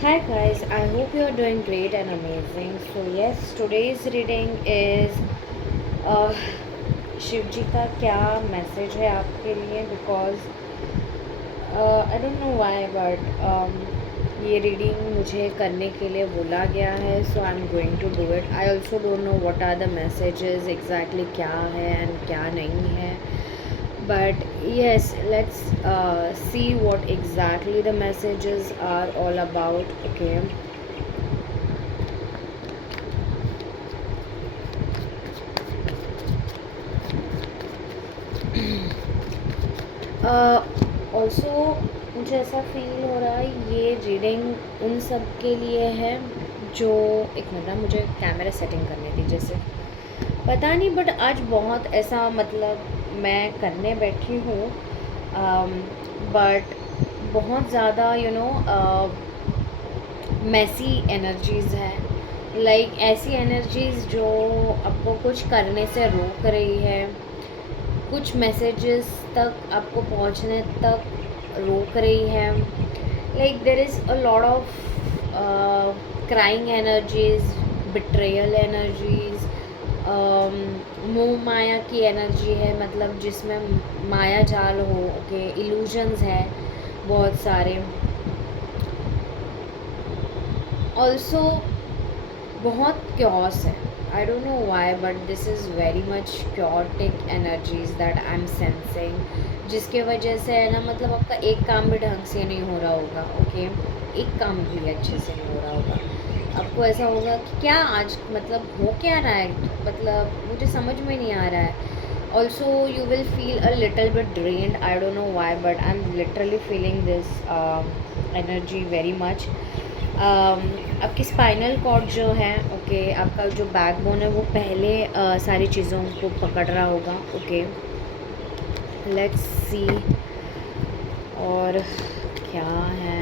Hi guys, I hope you are doing great and amazing. So yes, today's reading is uh, Shiv जी का क्या message है आपके लिए because I don't know why but ये reading मुझे करने के लिए बोला गया है so I am going to do it. I also don't know what are the messages exactly क्या है एंड क्या नहीं है. But yes, let's see what exactly the messages are all about. Okay. Also मुझे ऐसा फील हो रहा है ये रीडिंग उन सब के लिए है जो एक मिनट ना मुझे कैमरा सेटिंग करने थी जैसे पता नहीं बट आज बहुत ऐसा मतलब मैं करने बैठी हूँ बट बहुत ज़्यादा मैसी एनर्जीज़ है लाइक ऐसी एनर्जीज़ जो आपको कुछ करने से रोक रही है, कुछ मैसेजेस तक आपको पहुंचने तक रोक रही है. Like there is a lot of crying energies, betrayal energies, मोह माया की एनर्जी है मतलब जिसमें माया जाल हो. ओके, इल्यूजन्स है बहुत सारे. ऑल्सो बहुत क्योस है. आई don't know why but this is very much chaotic energies that I am sensing, जिसके वजह से है ना मतलब आपका एक काम भी ढंग से नहीं हो रहा होगा. ओके, एक काम भी अच्छे से नहीं हो रहा होगा. आपको ऐसा होगा कि क्या आज मतलब हो क्या रहा है, मतलब मुझे समझ में नहीं आ रहा है. Also you will feel a little bit drained. I don't know why but I am literally feeling this energy very much. आपकी स्पाइनल कॉर्ड जो है ओके, आपका जो बैकबोन है वो पहले सारी चीज़ों को पकड़ रहा होगा. ओके, लेट्स सी और क्या है.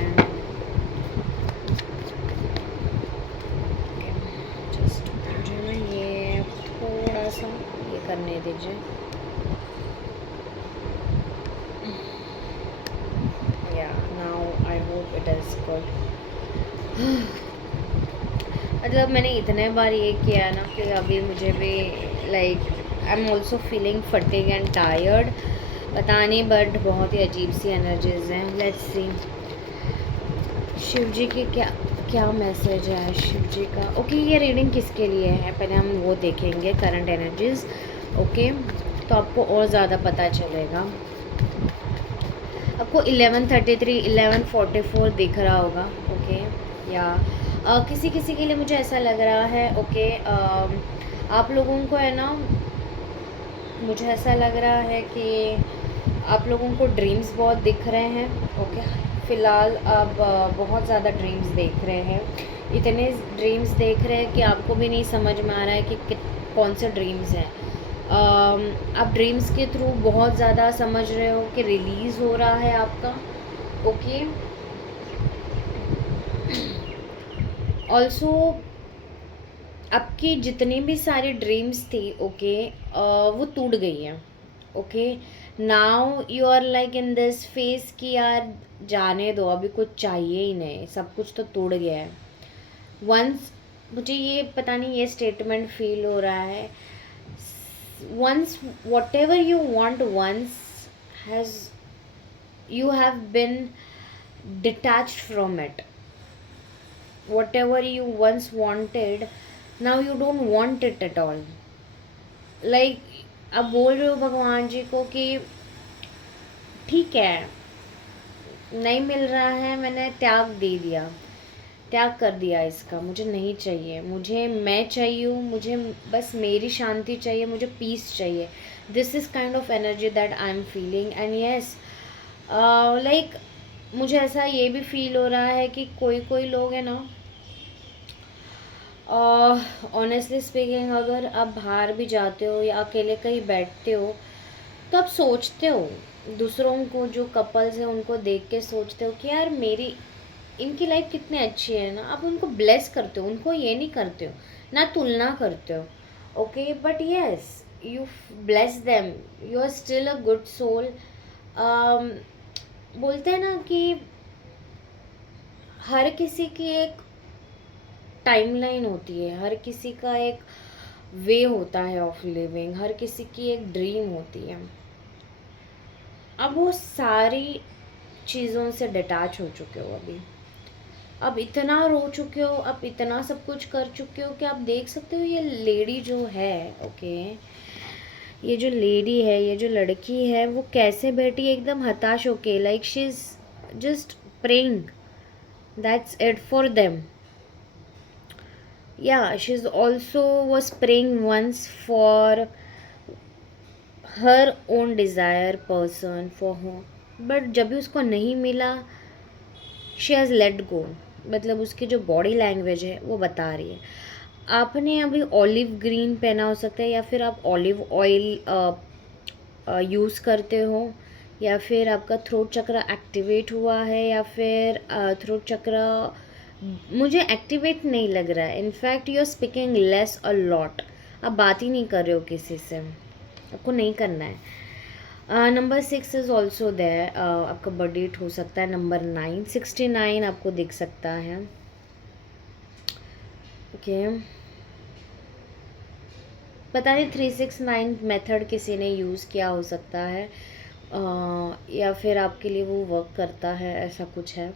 जस्ट मुझे ना ये थोड़ा सा ये करने दीजिए. या now I hope it is good. मतलब मैंने इतने बार ये किया ना कि अभी मुझे भी like I am also feeling fatigue and tired. पता नहीं बट बहुत ही अजीब सी एनर्जीज हैं. लेट्स सी शिव जी की क्या क्या मैसेज है शिव जी का. ओके, ये रीडिंग किसके लिए है पहले हम वो देखेंगे, करंट एनर्जीज. ओके, तो आपको और ज़्यादा पता चलेगा. आपको 11:33 11:44 दिख रहा होगा. ओके, या किसी किसी के लिए मुझे ऐसा लग रहा है. ओके, आप लोगों को है ना, मुझे ऐसा लग रहा है कि आप लोगों को ड्रीम्स बहुत दिख रहे हैं. ओके, फ़िलहाल आप बहुत ज़्यादा ड्रीम्स देख रहे हैं. इतने ड्रीम्स देख रहे हैं कि आपको भी नहीं समझ में आ रहा है कि कौन से ड्रीम्स हैं. आप ड्रीम्स के थ्रू बहुत ज़्यादा समझ रहे हो कि रिलीज़ हो रहा है आपका. ओके, ऑल्सो आपकी जितनी भी सारी ड्रीम्स थी ओके, वो टूट गई हैं. Okay, now you are like in this phase कि यार जाने दो, अभी कुछ चाहिए ही नहीं, सब कुछ तो टूट गया है. वंस मुझे ये पता नहीं ये स्टेटमेंट फील हो रहा है. Once whatever you want once has you have been detached from it. Whatever you once wanted, now you don't want it at all. Like अब बोल रहे हो भगवान जी को कि ठीक है, नहीं मिल रहा है, मैंने त्याग दे दिया, त्याग कर दिया इसका, मुझे नहीं चाहिए, मुझे मैं चाहिए हूँ, मुझे बस मेरी शांति चाहिए, मुझे पीस चाहिए. This is kind of energy that I am feeling. And yes, like मुझे ऐसा ये भी फील हो रहा है कि कोई कोई लोग हैं ना, ऑनेस्टली स्पीकिंग अगर आप बाहर भी जाते हो या अकेले कहीं बैठते हो तो आप सोचते हो दूसरों को, जो कपल्स हैं उनको देख के सोचते हो कि यार मेरी इनकी लाइफ कितनी अच्छी है ना. आप उनको ब्लेस करते हो, उनको ये नहीं करते हो, ना तुलना करते हो. Okay, but yes you bless them, you are still a good soul. बोलते हैं ना कि हर किसी की एक टाइमलाइन होती है, हर किसी का एक वे होता है ऑफ लिविंग, हर किसी की एक ड्रीम होती है। अब वो सारी चीज़ों से डिटैच हो चुके हो अभी। अब इतना रो चुके हो, अब इतना सब कुछ कर चुके हो कि आप देख सकते हो ये लेडी जो है, ओके, ये जो लेडी है, ये जो लड़की है, वो कैसे बैठी है एकदम हताश होके, like she is just praying, that's it for them. Yeah, she's also was praying once for her own desire person for her, but जब भी उसको नहीं मिला, she has let go। मतलब उसकी जो बॉडी लैंग्वेज है वो बता रही है। आपने अभी ऑलिव ग्रीन पहना हो सकता है, या फिर आप ऑलिव ऑयल यूज़ करते हो, या फिर आपका थ्रोट चक्र एक्टिवेट हुआ है, या फिर थ्रोट चक्र मुझे एक्टिवेट नहीं लग रहा है। In fact you are speaking less a lot, आप बात ही नहीं कर रहे हो किसी से, आपको नहीं करना है। नंबर 6 इज़ ऑल्सो देयर, आपका बर्थडे हो सकता है नंबर 9, 69 आपको दिख सकता है, ओके। पता नहीं 369 मेथड किसी ने यूज़ किया हो सकता है, या फिर आपके लिए वो वर्क करता है, ऐसा कुछ है।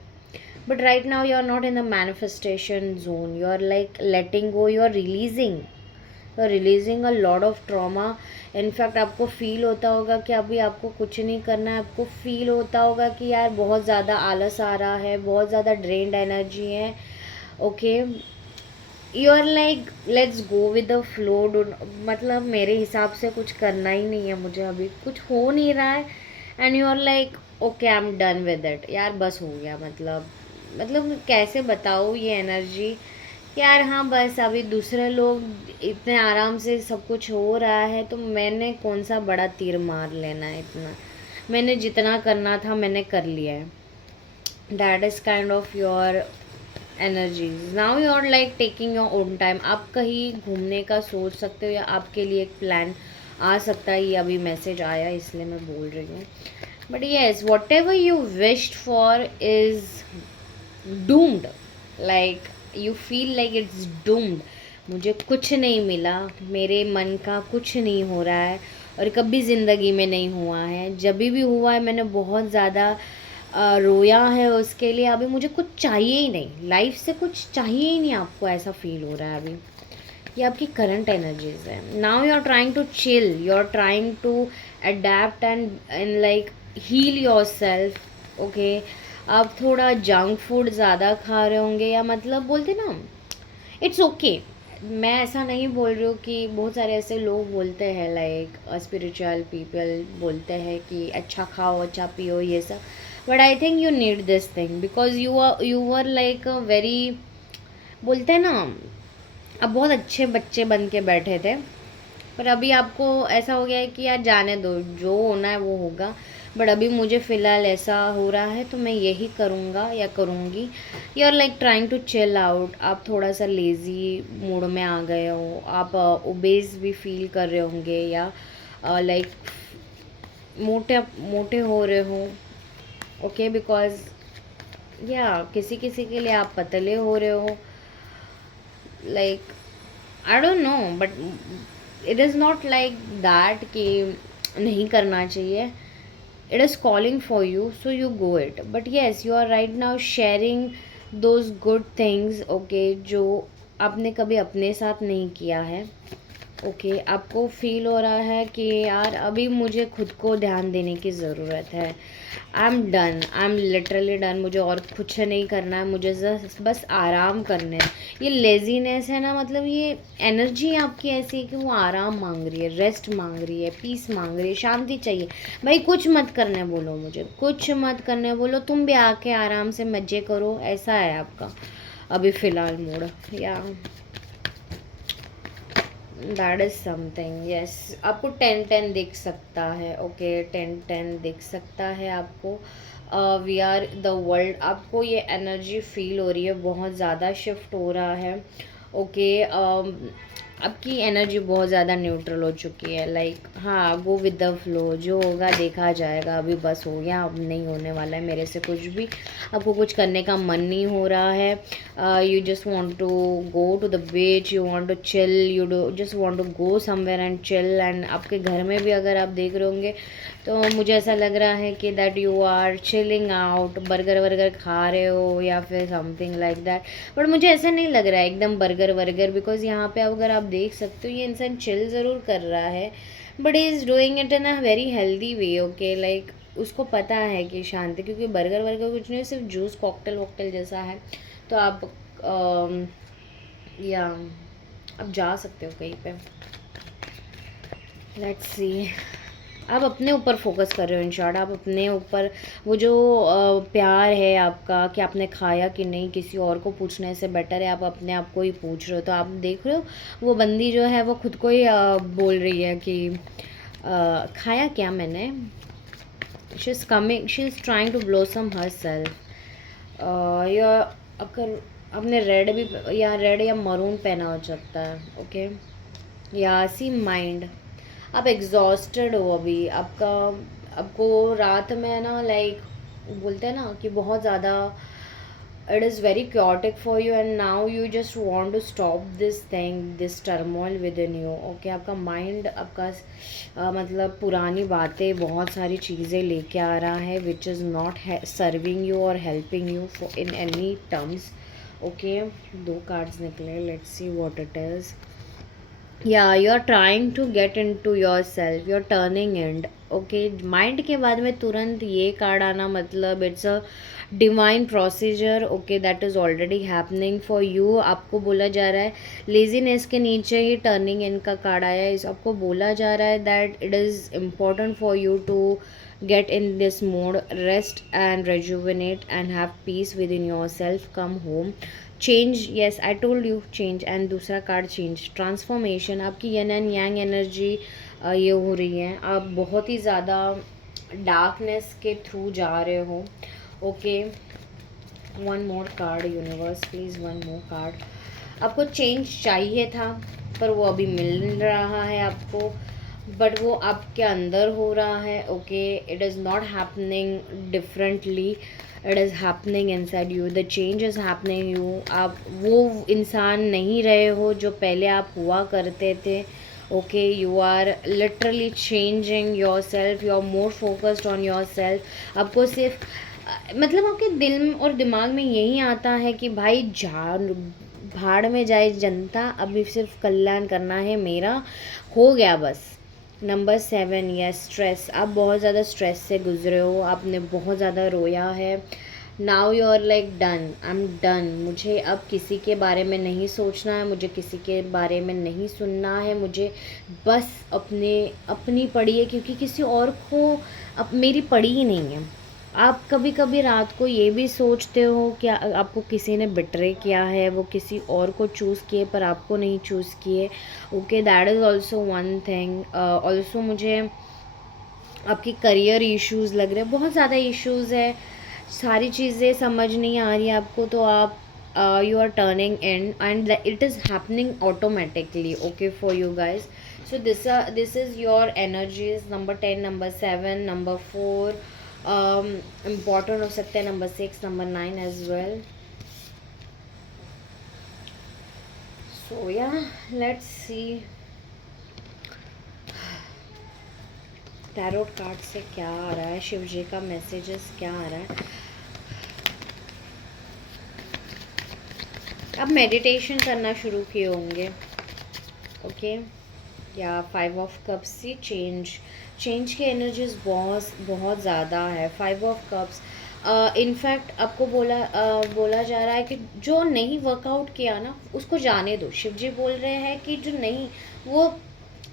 But right now you are not in the manifestation zone. You are like letting go. You are releasing. You are releasing a lot of trauma. In fact आपको फील होता होगा कि अभी आपको कुछ नहीं करना है। आपको फील होता होगा कि यार बहुत ज़्यादा आलस आ रहा है, बहुत ज़्यादा ड्रेन्ड एनर्जी है, okay. You are like let's go with the flow. मतलब मेरे हिसाब से कुछ करना ही नहीं है मुझे, अभी कुछ हो नहीं रहा है, and you are like okay I am done with it. यार बस हो गया, मतलब कैसे बताओ ये एनर्जी, यार हाँ बस अभी दूसरे लोग इतने आराम से सब कुछ हो रहा है, तो मैंने कौन सा बड़ा तीर मार लेना है, इतना मैंने जितना करना था मैंने कर लिया है। That is kind of your energies. Now you are like taking your own time. आप कहीं घूमने का सोच सकते हो, या आपके लिए एक प्लान आ सकता है। ये अभी मैसेज आया इसलिए मैं बोल रही हूँ, but yes what ever you wished for is doomed, like you feel like it's doomed. मुझे कुछ नहीं मिला, मेरे मन का कुछ नहीं हो रहा है, और कभी ज़िंदगी में नहीं हुआ है। जब भी हुआ है मैंने बहुत ज़्यादा रोया है उसके लिए। अभी मुझे कुछ चाहिए ही नहीं, लाइफ से कुछ चाहिए ही नहीं, आपको ऐसा फील हो रहा है अभी। ये आपकी करंट एनर्जीज है। Now you are trying to chill, you are trying to adapt and like heal your self, okay. आप थोड़ा जंक फूड ज़्यादा खा रहे होंगे, या मतलब बोलते ना इट्स ओके। मैं ऐसा नहीं बोल रही हूँ कि बहुत सारे ऐसे लोग बोलते हैं, लाइक स्पिरिचुअल पीपल बोलते हैं कि अच्छा खाओ अच्छा पियो ये सब, but I think you need this thing because you are like a very, बोलते हैं ना, आप बहुत अच्छे बच्चे बन के बैठे थे, पर अभी आपको ऐसा हो गया है कि यार जाने दो, जो होना है वो होगा, बट अभी मुझे फ़िलहाल ऐसा हो रहा है तो मैं यही करूँगा या करूँगी। You are like trying to chill out. आप थोड़ा सा लेज़ी मूड में आ गए हो, आप ओबेज भी फील कर रहे होंगे, या लाइक मोटे मोटे हो रहे हो, ओके, बिकॉज या किसी किसी के लिए आप पतले हो रहे हो, like I don't know, but it is not like that कि नहीं करना चाहिए। It is calling for you, so you go it. But yes you are right now sharing those good things, okay, जो आपने कभी अपने साथ नहीं किया है, ओके। आपको फील हो रहा है कि यार अभी मुझे खुद को ध्यान देने की ज़रूरत है। आई am done, I am literally done, मुझे और कुछ नहीं करना है, मुझे बस आराम करना है। ये लेजीनेस है ना, मतलब ये एनर्जी आपकी ऐसी है कि वो आराम मांग रही है, रेस्ट मांग रही है, पीस मांग रही है, शांति चाहिए। भाई कुछ मत करने बोलो, मुझे कुछ मत करने बोलो, तुम भी आके आराम से मज़े करो, ऐसा है आपका अभी फ़िलहाल मूड, या दैट इज़ समथिंग। यस आपको 10-10 दिख सकता है, ओके, 10-10 दिख सकता है आपको। वी आर द वर्ल्ड, आपको ये एनर्जी फील हो रही है, बहुत ज़्यादा शिफ्ट हो रहा है, ओके। आपकी एनर्जी बहुत ज़्यादा न्यूट्रल हो चुकी है, लाइक हाँ, गो विद द फ्लो, जो होगा देखा जाएगा, अभी बस हो गया, अब नहीं होने वाला है मेरे से कुछ भी। आपको कुछ करने का मन नहीं हो रहा है, you just want to go to the beach, you want to chill, you do just want to go somewhere and chill. And आपके घर में भी अगर आप देख रहे होंगे तो मुझे ऐसा लग रहा है कि that you are chilling out, burger वर्गर खा रहे हो या फिर समथिंग लाइक दैट। बट मुझे ऐसा नहीं लग रहा है एकदम बर्गर वर्गर, बिकॉज यहाँ पे अगर आप देख सकते हो ये इंसान चिल ज़रूर कर रहा है, but he is doing it in a very healthy way. Okay, like उसको पता है कि शांति, क्योंकि बर्गर वर्गर कुछ नहीं, सिर्फ जूस कॉकटेल वॉकटेल जैसा है। तो आप या आप जा सकते हो कहीं पे। लेट्स सी, आप अपने ऊपर फोकस कर रहे हो इन शॉर्ट, आप अपने ऊपर वो जो प्यार है आपका कि आपने खाया कि नहीं, किसी और को पूछने से बेटर है आप अपने आप को ही पूछ रहे हो। तो आप देख रहे हो वो बंदी जो है वो खुद को ही बोल रही है कि खाया क्या मैंने। She is coming, she is trying to blossom her self. या अगर आपने रेड भी या रेड या मरून पहना हो सकता है। ओके, या सी माइंड, आप एग्जॉस्टेड हो अभी, आपका आपको रात में ना, लाइक बोलते हैं ना कि बहुत ज़्यादा it is very chaotic for you, and now you just want to stop this thing, this turmoil within you. Okay, आपका माइंड आपका मतलब पुरानी बातें, बहुत सारी चीज़ें लेके आ रहा है which is not serving you और helping you for in any terms. Okay, 2 cards निकले, let's see what it is. या you are trying to get into your self, you are turning and. Okay, mind के बाद में तुरंत ये card आना मतलब it's a divine procedure. Okay, that is already happening for you. आपको बोला जा रहा है, लेजीनेस के नीचे ही टर्निंग इन का कार्ड आया है। इस आपको बोला जा रहा है that it is important for you to get in this mode, rest and rejuvenate and have peace within yourself, come home, change, yes I told you change। and दूसरा कार्ड चेंज, ट्रांसफॉर्मेशन, आपकी यन and yang energy ये हो रही है, आप बहुत ही ज़्यादा darkness के थ्रू जा रहे हो। Okay, one more card universe please, one more card. आपको चेंज चाहिए था पर वो अभी मिल रहा है आपको, बट वो आपके अंदर हो रहा है। Okay, it is not happening differently, it is happening inside you, the change is happening you. आप वो इंसान नहीं रहे हो जो पहले आप हुआ करते थे। Okay, you are literally changing your self, you are more focused on your self. आपको सिर्फ मतलब आपके दिल और दिमाग में यही आता है कि भाई जान भाड़ में जाए जनता, अभी सिर्फ कल्याण करना है मेरा, हो गया बस। नंबर 7, या स्ट्रेस, आप बहुत ज़्यादा स्ट्रेस से गुजरे हो, आपने बहुत ज़्यादा रोया है। Now you are like done, I am done, मुझे अब किसी के बारे में नहीं सोचना है, मुझे किसी के बारे में नहीं सुनना है, मुझे बस अपनी पड़ी है, क्योंकि किसी और को अब मेरी पड़ी ही नहीं है। आप कभी कभी रात को ये भी सोचते हो कि आपको किसी ने बिट्रे किया है, वो किसी और को चूज़ किए पर आपको नहीं चूज़ किए। Okay, that is also one thing. Also मुझे आपकी करियर इश्यूज़ लग रहे हैं, बहुत ज़्यादा इश्यूज़ है, सारी चीज़ें समझ नहीं आ रही आपको, तो आप you are turning in and it is happening automatically. Okay, for you guys, so this is your energies. Number 10, number 7, number 4 important हो सकते हैं, number 6, number 9 as well. So या लेट्स सी टैरोट कार्ड से क्या आ रहा है, शिव जी का messages क्या आ रहा है। अब मेडिटेशन करना शुरू किए होंगे। ओके, या 5 ऑफ कप्स से चेंज की एनर्जीज बहुत बहुत ज़्यादा है। 5 ऑफ कप्स, इनफैक्ट आपको बोला जा रहा है कि जो नहीं वर्कआउट किया ना उसको जाने दो। शिव जी बोल रहे हैं कि जो नहीं, वो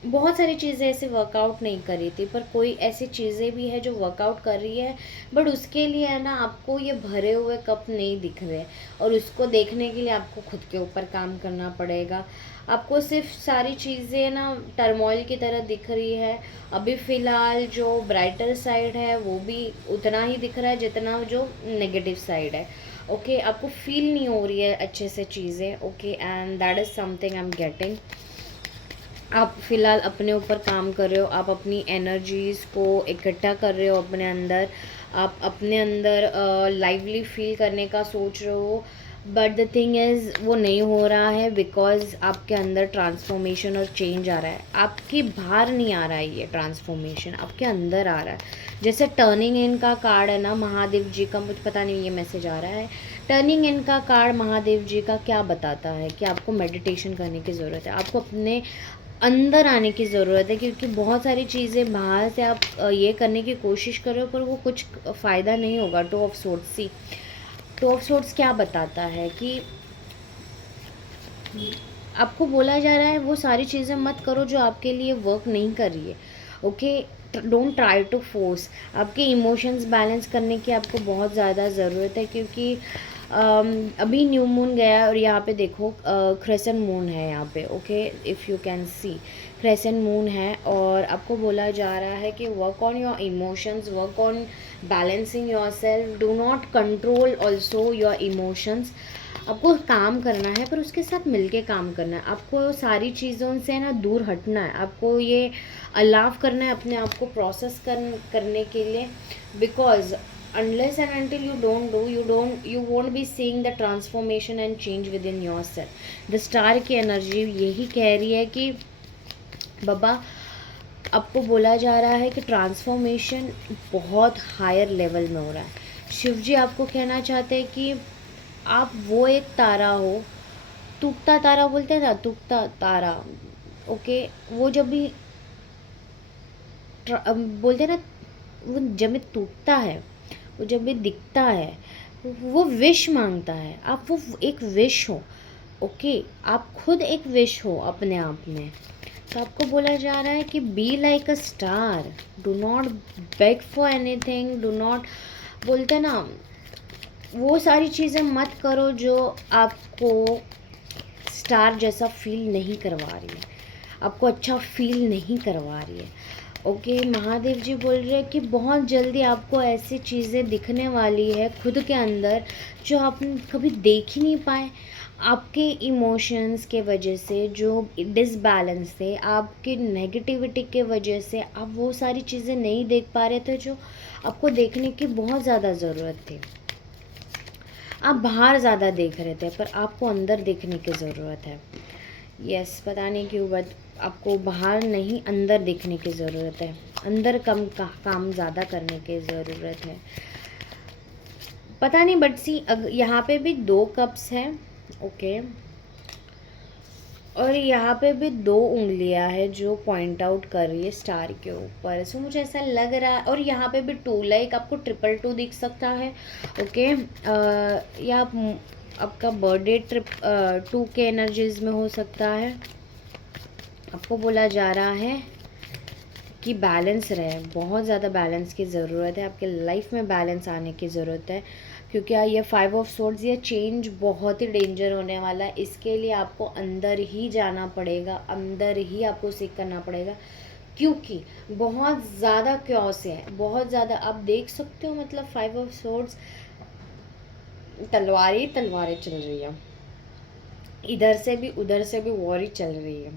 बहुत सारी चीज़ें ऐसे वर्कआउट नहीं करी थी, पर कोई ऐसी चीज़ें भी है जो वर्कआउट कर रही है, बट उसके लिए है ना आपको ये भरे हुए कप नहीं दिख रहे, और उसको देखने के लिए आपको खुद के ऊपर काम करना पड़ेगा। आपको सिर्फ सारी चीज़ें ना टर्मोइल की तरह दिख रही है। अभी फ़िलहाल जो ब्राइटर साइड है वो भी उतना ही दिख रहा है जितना जो नेगेटिव साइड है। ओके, आपको फील नहीं हो रही है अच्छे से चीज़ें। Okay, and that is something I am getting. आप फ़िलहाल अपने ऊपर काम कर रहे हो, आप अपनी एनर्जीज़ को इकट्ठा कर रहे हो अपने अंदर, आप अपने अंदर लाइवली फील करने का सोच रहे हो, बट द थिंग इज़ वो नहीं हो रहा है बिकॉज़ आपके अंदर ट्रांसफॉर्मेशन और चेंज आ रहा है। आपके बाहर नहीं आ रहा है ये ट्रांसफॉर्मेशन, आपके अंदर आ रहा है। जैसे टर्निंग इन का कार्ड है ना महादेव जी का, मुझे पता नहीं ये मैसेज आ रहा है। टर्निंग इन का कार्ड महादेव जी का क्या बताता है कि आपको मेडिटेशन करने की ज़रूरत है, आपको अपने अंदर आने की ज़रूरत है, क्योंकि बहुत सारी चीज़ें बाहर से आप ये करने की कोशिश कर रहे हो पर वो कुछ फ़ायदा नहीं होगा। Two of swords, see two of swords क्या बताता है कि आपको बोला जा रहा है वो सारी चीज़ें मत करो जो आपके लिए वर्क नहीं कर रही है। Okay, don't try to force. आपके इमोशंस बैलेंस करने की आपको बहुत ज़्यादा ज़रूरत है, क्योंकि अभी न्यू मून गया और यहाँ पे देखो क्रेसेंट मून है यहाँ पे। Okay, if you can see crescent moon है और आपको बोला जा रहा है कि work on your emotions, work on balancing your self, do not control also your emotions. आपको काम करना है पर उसके साथ मिलके काम करना है, आपको सारी चीज़ों से ना दूर हटना है, आपको ये अलाव करना है अपने आप को प्रोसेस करने के लिए, because unless and until you don't do, you won't be seeing the transformation and change within yourself। the star की एनर्जी यही कह रही है कि बाबा आपको बोला जा रहा है कि ट्रांसफॉर्मेशन बहुत हायर लेवल में हो रहा है। शिव जी आपको कहना चाहते हैं कि आप वो एक तारा हो, टूटता तारा बोलते हैं ना, टूटता तारा। ओके, वो जब भी बोलते हैं ना, वो जब भी टूटता है, वो जब भी दिखता है, वो विश मांगता है। आप वो एक विश हो। ओके, आप खुद एक विश हो अपने आप में। तो आपको बोला जा रहा है कि be like a star, do not bag for anything, do not, बोलते ना, वो सारी चीज़ें मत करो जो आपको स्टार जैसा फील नहीं करवा रही है, आपको अच्छा फील नहीं करवा रही है। ओके, महादेव जी बोल रहे हैं कि बहुत जल्दी आपको ऐसी चीज़ें दिखने वाली है खुद के अंदर जो आप कभी देख ही नहीं पाए। आपके इमोशंस के वजह से जो डिसबैलेंस थे, आपकी नेगेटिविटी के वजह से आप वो सारी चीज़ें नहीं देख पा रहे थे जो आपको देखने की बहुत ज़्यादा ज़रूरत थी। आप बाहर ज़्यादा देख रहे थे पर आपको अंदर देखने की ज़रूरत है। यस, पता नहीं क्यों बट आपको बाहर नहीं अंदर देखने की ज़रूरत है, अंदर काम ज़्यादा करने की ज़रूरत है। पता नहीं बट सी यहाँ पे भी 2 कप्स हैं। ओके, और यहाँ पे भी 2 उंगलियां है जो पॉइंट आउट कर रही है स्टार के ऊपर। सो मुझे ऐसा लग रहा है, और यहाँ पे भी 2, लाइक आपको 222 दिख सकता है। ओके, या आपका बर्थडे 2 के एनर्जीज में हो सकता है। आपको बोला जा रहा है कि बैलेंस रहे, बहुत ज़्यादा बैलेंस की ज़रूरत है, आपके लाइफ में बैलेंस आने की ज़रूरत है, क्योंकि ये 5 ऑफ सोर्ड्स, ये चेंज बहुत ही डेंजर होने वाला है। इसके लिए आपको अंदर ही जाना पड़ेगा, अंदर ही आपको सीख करना पड़ेगा, क्योंकि बहुत ज़्यादा क्योस है, बहुत ज़्यादा। आप देख सकते हो, मतलब 5 ऑफ सोर्ड्स, तलवारें तलवारें चल रही है, इधर से भी उधर से भी वॉर ही चल रही है,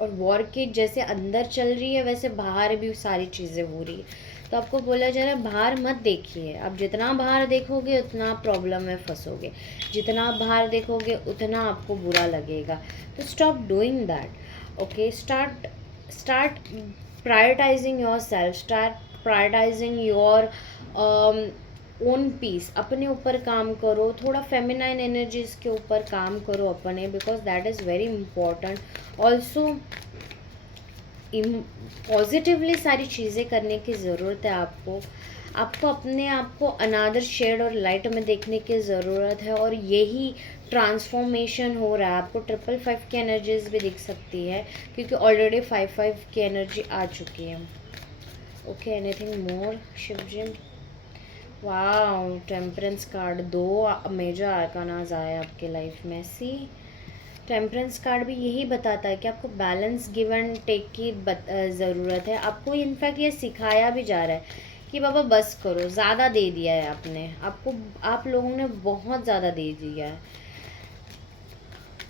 और वॉर के जैसे अंदर चल रही है वैसे बाहर भी सारी चीज़ें हो रही है। तो आपको बोला जा रहा है बाहर मत देखिए, आप जितना बाहर देखोगे उतना प्रॉब्लम में फंसोगे, जितना बाहर देखोगे उतना आपको बुरा लगेगा। तो stop doing that. Okay, start prioritising your self, start prioritising your own peace. अपने ऊपर काम करो, थोड़ा फेमिनाइन एनर्जीज के ऊपर काम करो अपने, because that is very important. Also positively सारी चीज़ें करने की ज़रूरत है आपको, आपको अपने आप को अनादर शेड और लाइट में देखने की ज़रूरत है, और यही ट्रांसफॉर्मेशन हो रहा है। आपको 555 की एनर्जीज भी दिख सकती है, क्योंकि ऑलरेडी 55 की एनर्जी आ चुकी है। Okay, anything more Shivji? वाह, टेम्परेंस कार्ड, 2 मेजर आर्कानाज आए आपके लाइफ में। सी, टेम्परेंस कार्ड भी यही बताता है कि आपको बैलेंस गिव एंड टेक की ज़रूरत है। आपको इनफैक्ट ये सिखाया भी जा रहा है कि बाबा बस करो, ज़्यादा दे दिया है आपने, आपको, आप लोगों ने बहुत ज़्यादा दे दिया है,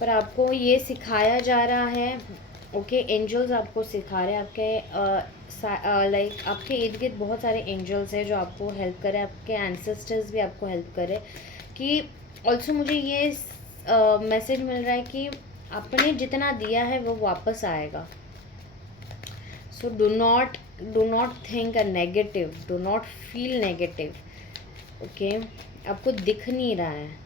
पर आपको ये सिखाया जा रहा है ओके, एंजल्स आपको सिखा रहे हैं, आपके लाइक आपके इर्द गिर्द बहुत सारे एंजल्स हैं जो आपको हेल्प करें, आपके एंसेस्टर्स भी आपको हेल्प करें कि ऑल्सो मुझे ये मैसेज मिल रहा है कि आपने जितना दिया है वो वापस आएगा. So do not think a negative, do not feel negative. Okay, आपको दिख नहीं रहा है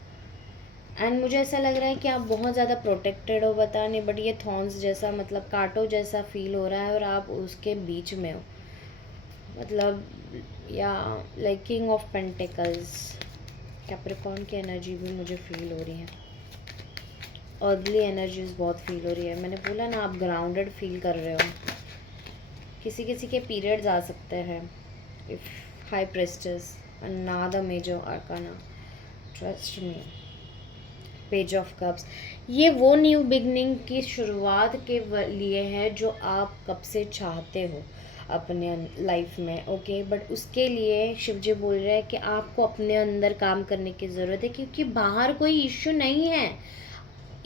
एंड मुझे ऐसा लग रहा है कि आप बहुत ज़्यादा प्रोटेक्टेड हो, पता नहीं, बट ये थॉर्न्स जैसा मतलब कांटों जैसा फील हो रहा है और आप उसके बीच में हो, मतलब या like king of pentacles, Capricorn की एनर्जी भी मुझे फील हो रही है, अर्दली एनर्जीज बहुत फील हो रही है. मैंने बोला ना, आप ग्राउंडेड फील कर रहे हो. किसी किसी के पीरियड्स आ सकते हैं. If high priestess another major arcana, trust me. Page of cups, ये वो न्यू बिगनिंग की शुरुआत के लिए है जो आप कब से चाहते हो अपने लाइफ में. ओके, बट उसके लिए शिव जी बोल रहे हैं कि आपको अपने अंदर काम करने की ज़रूरत है, क्योंकि बाहर कोई इश्यू नहीं है,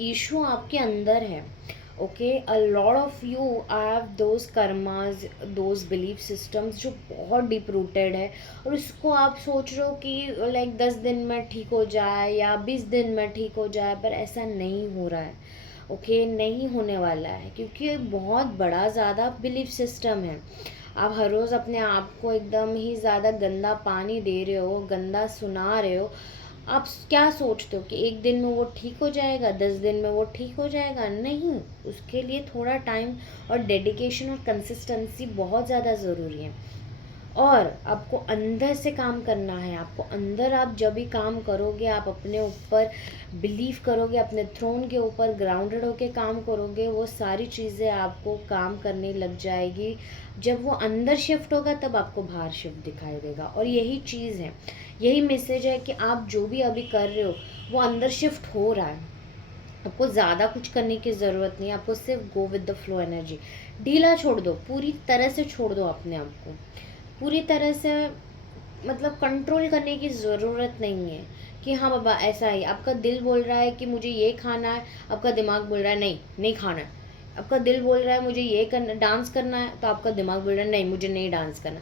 इशू आपके अंदर है. Okay, a lot of you have those karmas, those belief systems जो बहुत डीप रूटेड है, और उसको आप सोच रहे हो कि लाइक 10 दिन में ठीक हो जाए या 20 दिन में ठीक हो जाए, पर ऐसा नहीं हो रहा है. ओके, नहीं होने वाला है, क्योंकि बहुत बड़ा ज़्यादा बिलीफ सिस्टम है. आप हर रोज़ अपने आप को एकदम ही ज़्यादा गंदा पानी दे रहे हो, गंदा सुना रहे हो. आप क्या सोचते हो कि एक दिन में वो ठीक हो जाएगा, 10 दिन में वो ठीक हो जाएगा? नहीं, उसके लिए थोड़ा टाइम और डेडिकेशन और कंसिस्टेंसी बहुत ज़्यादा ज़रूरी है. और आपको अंदर से काम करना है. आपको अंदर, आप जब भी काम करोगे, आप अपने ऊपर बिलीव करोगे, अपने थ्रोन के ऊपर ग्राउंडेड होके काम करोगे, वो सारी चीज़ें आपको काम करने लग जाएगी. जब वो अंदर शिफ्ट होगा तब आपको बाहर शिफ्ट दिखाई देगा. और यही चीज़ है, यही मैसेज है कि आप जो भी अभी कर रहे हो वो अंदर शिफ्ट हो रहा है. आपको ज़्यादा कुछ करने की ज़रूरत नहीं है. आपको सिर्फ गो विद द फ्लो एनर्जी. ढीला छोड़ दो, पूरी तरह से छोड़ दो अपने आप को, पूरी तरह से, मतलब कंट्रोल करने की ज़रूरत नहीं है कि हाँ बाबा ऐसा ही. आपका दिल बोल रहा है कि मुझे ये खाना है, आपका दिमाग बोल रहा है नहीं नहीं खाना है. आपका दिल बोल रहा है मुझे ये करना, डांस करना है, तो आपका दिमाग बोल रहा है नहीं मुझे नहीं डांस करना.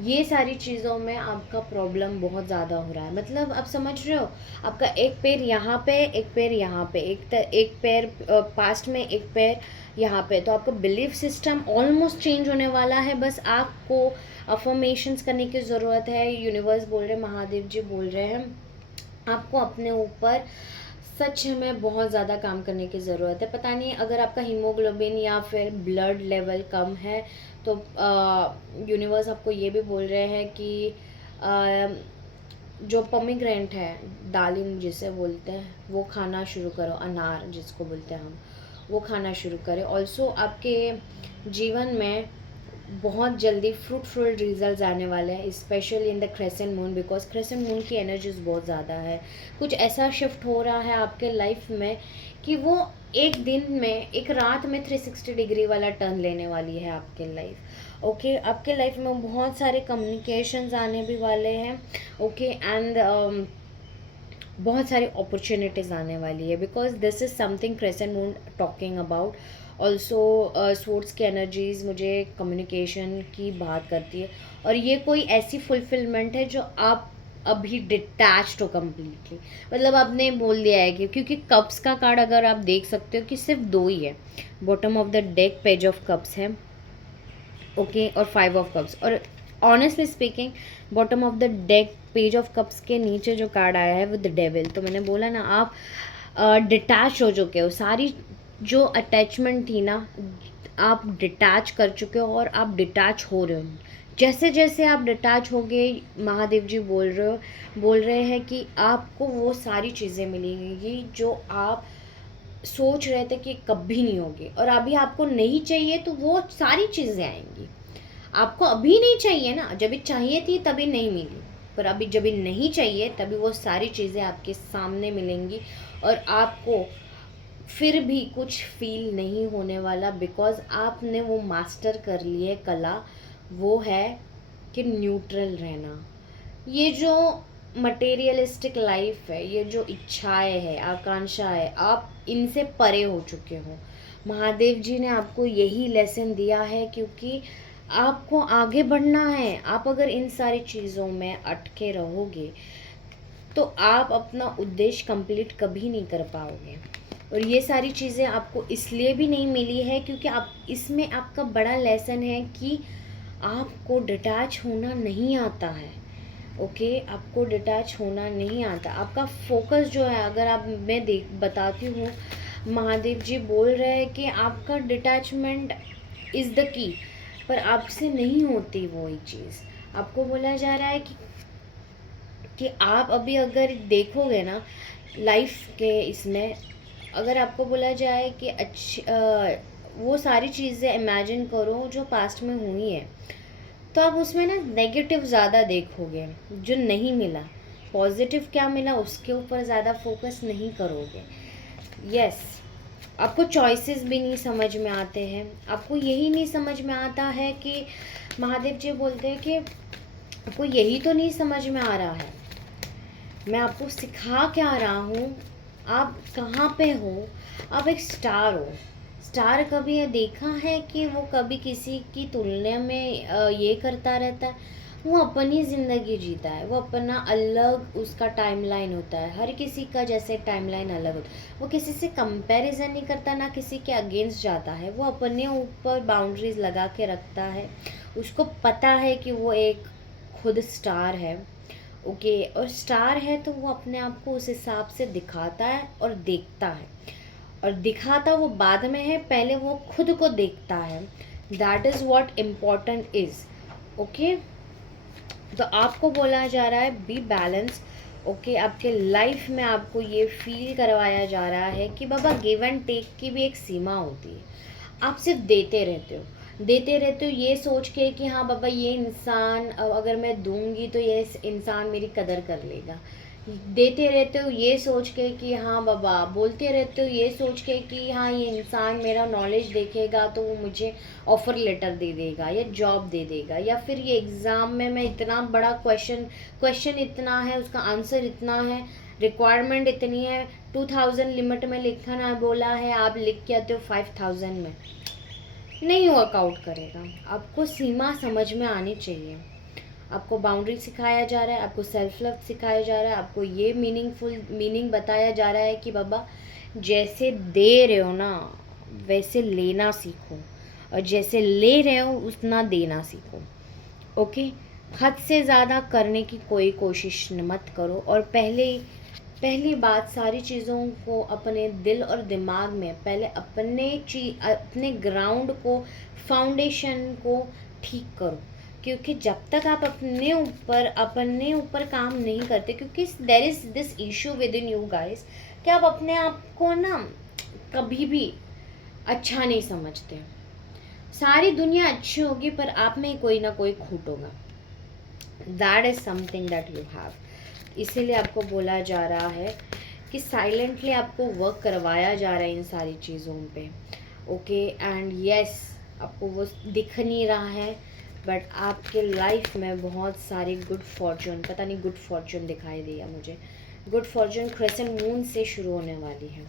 ये सारी चीज़ों में आपका प्रॉब्लम बहुत ज़्यादा हो रहा है. मतलब आप समझ रहे हो, आपका एक पैर यहाँ पे, एक पैर यहाँ पे, एक पैर पास्ट में, एक पैर यहाँ पे. तो आपका बिलीफ सिस्टम ऑलमोस्ट चेंज होने वाला है. बस आपको अफर्मेशंस करने की ज़रूरत है. यूनिवर्स बोल रहे हैं, महादेव जी बोल रहे हैं, आपको अपने ऊपर सच में बहुत ज़्यादा काम करने की ज़रूरत है. पता नहीं, अगर आपका हीमोग्लोबिन या फिर ब्लड लेवल कम है तो यूनिवर्स आपको ये भी बोल रहे हैं कि जो पोमीग्रेनेट है, दालिम जिसे बोलते हैं, वो खाना शुरू करो. अनार जिसको बोलते हैं हम, वो खाना शुरू करें. ऑल्सो आपके जीवन में बहुत जल्दी फ्रूटफुल रिजल्ट्स आने वाले हैं, specially in the crescent moon, because crescent moon की एनर्जीज बहुत ज़्यादा है. कुछ ऐसा शिफ्ट हो रहा है आपके लाइफ में कि वो एक दिन में, एक रात में 360 डिग्री वाला टर्न लेने वाली है आपके लाइफ. ओके, आपके लाइफ में बहुत सारे कम्युनिकेशंस आने भी वाले हैं. ओके, एंड बहुत सारी अपॉर्चुनिटीज़ आने वाली है, because this is something crescent moon talking about. Also sports की एनर्जीज़ मुझे कम्युनिकेशन की बात करती है, और ये कोई ऐसी फुलफिलमेंट है जो आप अभी डिटैच्ड हो कम्प्लीटली. मतलब आपने बोल दिया है कि, क्योंकि कप्स का कार्ड अगर आप देख सकते हो कि सिर्फ 2 ही है. Bottom of the deck page of cups है, ओके, और 5 ऑफ कप्स. और honestly speaking, bottom of the deck page of cups के नीचे जो कार्ड आया है विद द डेविल. तो मैंने बोला ना, आप डिटैच हो चुके हो. सारी जो अटैचमेंट थी ना, आप डिटैच कर चुके हो और आप डिटैच हो रहे हो. जैसे जैसे आप डिटैच हो गए, महादेव जी बोल रहे हैं कि आपको वो सारी चीज़ें मिलेंगी जो आप सोच रहे थे कि कभी नहीं होगी. और अभी आपको नहीं चाहिए तो वो सारी चीज़ें आएंगी. आपको अभी नहीं चाहिए ना, जब भी चाहिए थी तभी नहीं मिली, पर अभी जब भी नहीं चाहिए तभी वो सारी चीज़ें आपके सामने मिलेंगी. और आपको फिर भी कुछ फील नहीं होने वाला, बिकॉज आपने वो मास्टर कर लिए कला. वो है कि न्यूट्रल रहना. ये जो मटेरियलिस्टिक लाइफ है, ये जो इच्छाएं है, आकांक्षा है, आप इनसे परे हो चुके हो. महादेव जी ने आपको यही लेसन दिया है, क्योंकि आपको आगे बढ़ना है। आप अगर इन सारी चीज़ों में अटके रहोगे तो आप अपना उद्देश्य कंप्लीट कभी नहीं कर पाओगे। और ये सारी चीज़ें आपको इसलिए भी नहीं मिली है क्योंकि आप इसमें आपका बड़ा लेसन है कि आपको डिटैच होना नहीं आता है। ओके, आपको डिटैच होना नहीं आता। आपका फोकस जो है, अगर आप मैं बताती हूँ, महादेव जी बोल रहे हैं कि आपका डिटैचमेंट इज़ द की, पर आपसे नहीं होती वही चीज़। आपको बोला जा रहा है कि आप अभी अगर देखोगे ना लाइफ के इसमें, अगर आपको बोला जाए कि वो सारी चीज़ें इमेजिन करो जो पास्ट में हुई है, तो आप उसमें ना नेगेटिव ज़्यादा देखोगे जो नहीं मिला। पॉजिटिव क्या मिला उसके ऊपर ज़्यादा फोकस नहीं करोगे। यस, आपको चॉइसेस भी नहीं समझ में आते हैं। आपको यही नहीं समझ में आता है कि महादेव जी बोलते हैं कि आपको यही तो नहीं समझ में आ रहा है मैं आपको सिखा क्या रहा हूँ, आप कहाँ पे हो। आप एक स्टार हो। स्टार कभी ये देखा है कि वो कभी किसी की तुलना में ये करता रहता है? वो अपनी ज़िंदगी जीता है, वो अपना अलग उसका टाइमलाइन होता है। हर किसी का जैसे टाइमलाइन अलग होता है। वो किसी से कंपैरिजन नहीं करता, ना किसी के अगेंस्ट जाता है। वो अपने ऊपर बाउंड्रीज लगा के रखता है। उसको पता है कि वो एक खुद स्टार है। ओके, और स्टार है तो वो अपने आप को उस हिसाब से दिखाता है और देखता है। और दिखाता वो बाद में है, पहले वो खुद को देखता है। That is what important is. Okay, तो आपको बोला जा रहा है बी बैलेंस। ओके, आपके लाइफ में आपको ये फील करवाया जा रहा है कि बाबा गिव एंड टेक की भी एक सीमा होती है। आप सिर्फ देते रहते हो ये सोच के कि हाँ बाबा ये इंसान अगर मैं दूंगी तो ये इंसान मेरी कदर कर लेगा। देते रहते हो ये सोच के कि हाँ बाबा, बोलते रहते हो ये सोच के कि हाँ ये इंसान मेरा नॉलेज देखेगा तो वो मुझे ऑफ़र लेटर दे देगा या जॉब दे देगा, या फिर ये एग्ज़ाम में मैं इतना बड़ा क्वेश्चन इतना है, उसका आंसर इतना है, रिक्वायरमेंट इतनी है, 2000 लिमिट में लिखना बोला है, आप लिख के आते हो 5000 में, नहीं वर्कआउट करेगा। आपको सीमा समझ में आनी चाहिए। आपको बाउंड्री सिखाया जा रहा है, आपको सेल्फ लव सिखाया जा रहा है, आपको ये मीनिंग बताया जा रहा है कि बाबा जैसे दे रहे हो ना वैसे लेना सीखो, और जैसे ले रहे हो उतना देना सीखो। ओके, हद से ज़्यादा करने की कोई कोशिश मत करो। और पहली बात, सारी चीज़ों को अपने दिल और दिमाग में पहले अपने ग्राउंड को, फाउंडेशन को ठीक करो। क्योंकि जब तक आप अपने ऊपर काम नहीं करते, क्योंकि there is this issue within you guys कि आप अपने आप को ना कभी भी अच्छा नहीं समझते। सारी दुनिया अच्छी होगी पर आप में कोई ना कोई खूट होगा। That is something that you have. इसीलिए आपको बोला जा रहा है कि साइलेंटली आपको वर्क करवाया जा रहा है इन सारी चीज़ों पे। ओके, एंड यस, आपको वो दिख नहीं रहा है बट आपके लाइफ में बहुत सारी गुड फॉर्चून, पता नहीं गुड फॉर्चून दिखाई दिया मुझे। गुड फॉर्चून क्रेसेंट मून से शुरू होने वाली है।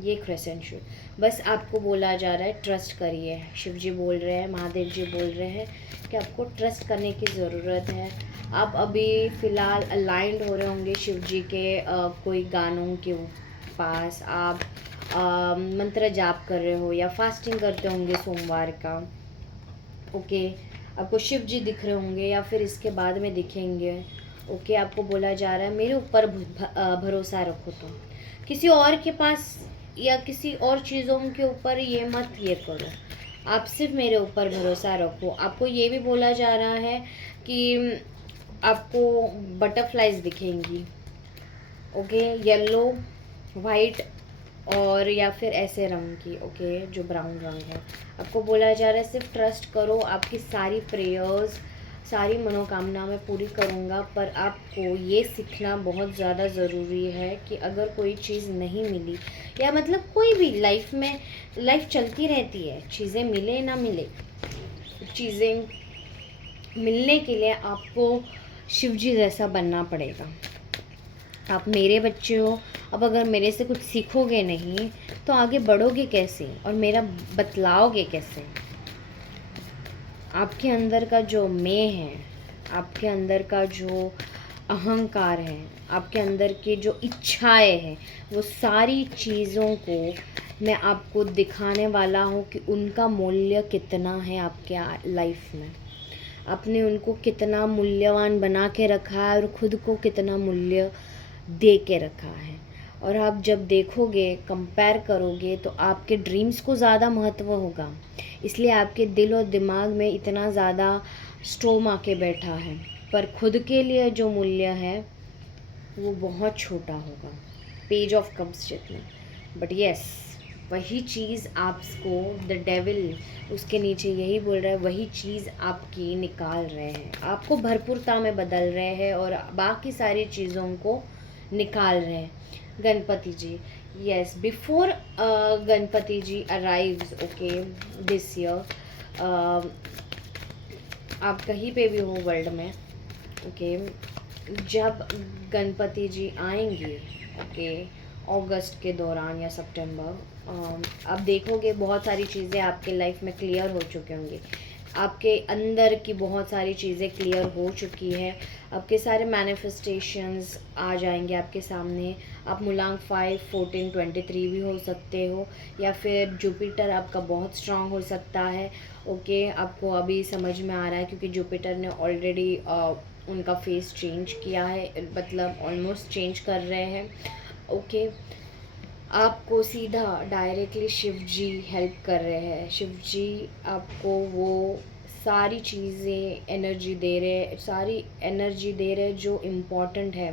ये क्रेसेंट शूट, बस आपको बोला जा रहा है ट्रस्ट करिए। शिव जी बोल रहे हैं, महादेव जी बोल रहे हैं कि आपको ट्रस्ट करने की ज़रूरत है। आप अभी फ़िलहाल अलाइंड हो रहे होंगे शिव जी के कोई गानों के पास। आप मंत्र जाप कर रहे हो या फास्टिंग करते होंगे सोमवार का। ओके, आपको शिव जी दिख रहे होंगे या फिर इसके बाद में दिखेंगे। ओके, आपको बोला जा रहा है मेरे ऊपर भरोसा रखो। तो किसी और के पास या किसी और चीज़ों के ऊपर ये मत ये करो, आप सिर्फ मेरे ऊपर भरोसा रखो। आपको ये भी बोला जा रहा है कि आपको बटरफ्लाइज दिखेंगी। ओके, येलो, वाइट और या फिर ऐसे रंग की। ओके, जो ब्राउन रंग है। आपको बोला जा रहा है सिर्फ ट्रस्ट करो, आपकी सारी प्रेयर्स, सारी मनोकामना मैं पूरी करूँगा। पर आपको ये सीखना बहुत ज़्यादा ज़रूरी है कि अगर कोई चीज़ नहीं मिली, या मतलब कोई भी लाइफ में, लाइफ चलती रहती है, चीज़ें मिले ना मिले, चीज़ें मिलने के लिए आपको शिव जी जैसा बनना पड़ेगा। आप मेरे बच्चे हो, अब अगर मेरे से कुछ सीखोगे नहीं तो आगे बढ़ोगे कैसे और मेरा बतलाओगे कैसे? आपके अंदर का जो मैं है, आपके अंदर का जो अहंकार है, आपके अंदर के जो इच्छाएं हैं, वो सारी चीज़ों को मैं आपको दिखाने वाला हूँ कि उनका मूल्य कितना है आपके लाइफ में। आपने उनको कितना मूल्यवान बना के रखा है और ख़ुद को कितना मूल्य दे के रखा है। और आप जब देखोगे, कंपेयर करोगे, तो आपके ड्रीम्स को ज़्यादा महत्व होगा। इसलिए आपके दिल और दिमाग में इतना ज़्यादा स्टोम आके बैठा है, पर खुद के लिए जो मूल्य है वो बहुत छोटा होगा, पेज ऑफ कप्स जितना। बट यस, वही चीज़ आपको द डेविल उसके नीचे यही बोल रहा है, वही चीज़ आपकी निकाल रहे हैं, आपको भरपूरता में बदल रहे हैं और बाकी सारी चीज़ों को निकाल रहे हैं। गणपति जी, yes, before Ganpati ji arrives, okay, this year, आप कहीं पे भी हो वर्ल्ड में, ओके, जब गणपति जी आएंगे, ओके, अगस्त के दौरान या सितंबर, आप देखोगे बहुत सारी चीज़ें आपके लाइफ में क्लियर हो चुके होंगे, आपके अंदर की बहुत सारी चीज़ें क्लियर हो चुकी है, आपके सारे मैनिफेस्टेशंस आ जाएंगे आपके सामने। आप मूलांक 5, 14, 23 भी हो सकते हो, या फिर जुपिटर आपका बहुत स्ट्रांग हो सकता है। ओके, आपको अभी समझ में आ रहा है क्योंकि जुपिटर ने ऑलरेडी उनका फेस चेंज किया है, मतलब ऑलमोस्ट चेंज कर रहे हैं। ओके, आपको सीधा डायरेक्टली शिव जी हेल्प कर रहे हैं। शिव जी आपको वो सारी चीज़ें एनर्जी दे रहे, सारी एनर्जी दे रहे जो इम्पोर्टेंट है।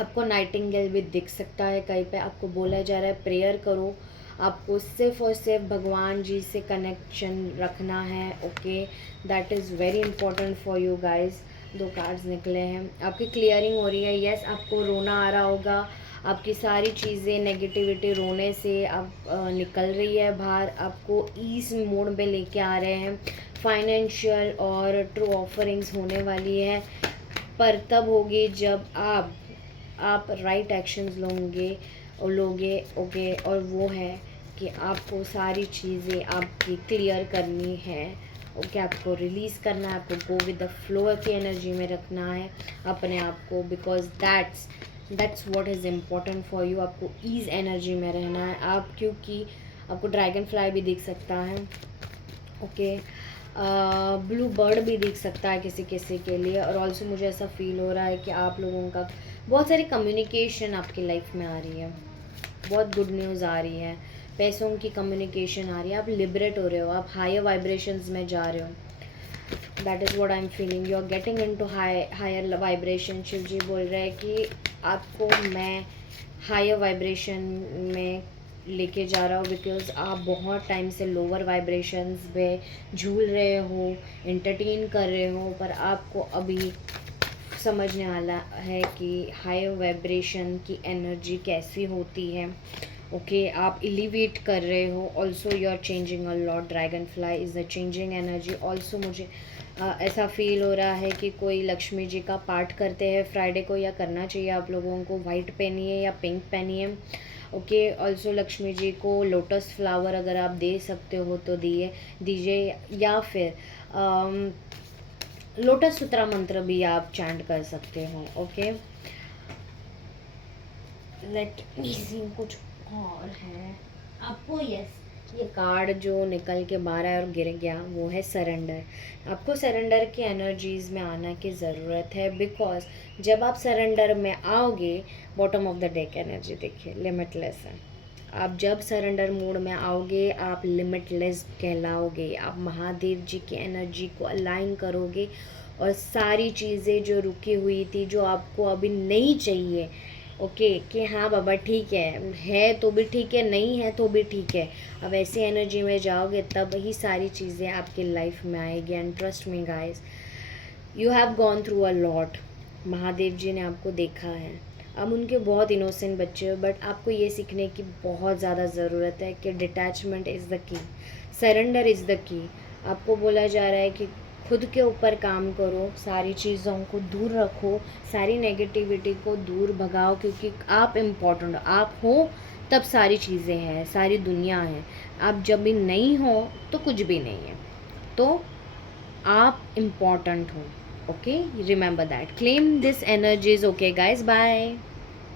आपको नाइटिंगेल भी दिख सकता है कहीं पे, आपको बोला जा रहा है प्रेयर करो, आपको सिर्फ और सिर्फ भगवान जी से कनेक्शन रखना है। Okay, that is very important for you guys. 2 cards निकले हैं, आपकी क्लियरिंग हो रही है। यस, आपको रोना आ रहा होगा, आपकी सारी चीज़ें नेगेटिविटी रोने से आप निकल रही है बाहर, आपको ईज मोड में लेके आ रहे हैं। फाइनेंशियल और ट्रू ऑफरिंग्स होने वाली है, पर तब होगी जब आप राइट एक्शंस लोगे। ओके, और वो है कि आपको सारी चीज़ें आपकी क्लियर करनी है। ओके, आपको रिलीज़ करना है, आपको गो विद द फ्लो की एनर्जी में रखना है अपने आप को, because that's what is important for you. आपको ईज एनर्जी में रहना है आप, क्योंकि आपको ड्रैगन फ्लाई भी दिख सकता है। ओके, ब्लू बर्ड भी दिख सकता है किसी किसी के लिए। और ऑल्सो मुझे ऐसा फील हो रहा है कि आप लोगों का बहुत सारी कम्युनिकेशन आपकी लाइफ में आ रही है, बहुत गुड न्यूज़ आ रही है, पैसों की कम्युनिकेशन आ रही है, आप लिबरेट हो रहे हो, आप हायर वाइब्रेशंस में जा रहे हो। That is what I am feeling, you are getting into higher vibration. Shiv ji बोल रहे हैं कि आपको मैं हायर वाइब्रेशन में लेके जा रहा हूँ, बिकॉज आप बहुत टाइम से लोअर वाइब्रेशंस में झूल रहे हो, एंटरटेन कर रहे हो, पर आपको अभी समझने वाला है कि हायर वाइब्रेशन की एनर्जी कैसी होती है। ओके, आप एलिवेट कर रहे हो। Also you are changing a lot, dragonfly is a changing energy. Also मुझे ऐसा फील हो रहा है कि कोई लक्ष्मी जी का पाठ करते हैं फ्राइडे को, या करना चाहिए आप लोगों को। वाइट पहनिए या पिंक पहनिए। ओके, ऑल्सो लक्ष्मी जी को लोटस फ्लावर अगर आप दे सकते हो तो दीजिए, या फिर लोटस सूत्रा मंत्र भी आप चैंट कर सकते हो। ओके, लेट मी सी कुछ और है आपको। यस, ये कार्ड जो निकल के बाहर आया और गिर गया वो है सरेंडर। आपको सरेंडर की एनर्जीज में आना की ज़रूरत है, बिकॉज जब आप सरेंडर में आओगे, bottom of the deck energy देखिए, लिमिटलेस है। आप जब सरेंडर मोड में आओगे आप लिमिटलेस कहलाओगे, आप महादेव जी की एनर्जी को अलाइन करोगे और सारी चीज़ें जो रुकी हुई थी, जो आपको अभी नहीं चाहिए, ओके, कि हाँ बाबा ठीक है तो भी ठीक है, नहीं है तो भी ठीक है, अब ऐसी एनर्जी में जाओगे तब ही सारी चीज़ें आपकी लाइफ में आएगी। And trust me guys, you have gone through a lot. Mahadev ji ने आपको देखा है, अब उनके बहुत इनोसेंट बच्चे हो, बट आपको ये सीखने की बहुत ज़्यादा ज़रूरत है कि detachment is the key, surrender is the key. आपको बोला जा रहा है कि खुद के ऊपर काम करो, सारी चीज़ों को दूर रखो, सारी नेगेटिविटी को दूर भगाओ, क्योंकि आप इम्पोर्टेंट हो, आप हो तब सारी चीज़ें हैं, सारी दुनिया है। आप जब भी नहीं हो तो कुछ भी नहीं है। तो आप इम्पोर्टेंट हो, okay, remember that, claim this energies, okay guys, bye.